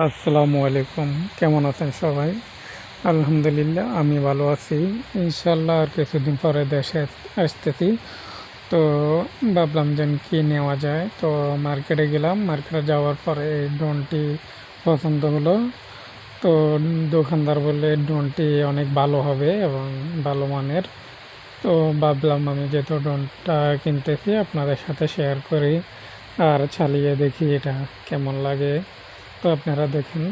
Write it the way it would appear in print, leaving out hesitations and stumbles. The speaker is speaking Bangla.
আসসালামু আলাইকুম। কেমন আছেন সবাই? আলহামদুলিল্লাহ আমি ভালো আছি। ইনশাল্লাহ আর কিছুদিন পরে দেশে আসতেছি। তো ভাবলাম যে কি নেওয়া যায়, তো মার্কেটে গেলাম। মার্কেটে যাওয়ার পরে এই ড্রোনটি পছন্দ হলো। তো দোকানদার বললে ড্রোনটি অনেক ভালো হবে এবং ভালো মানের। তো ভাবলাম আমি যেহেতু ড্রোনটা কিনতেছি আপনাদের সাথে শেয়ার করি আর চালিয়ে দেখি এটা কেমন লাগে। তো আপনারা দেখেন।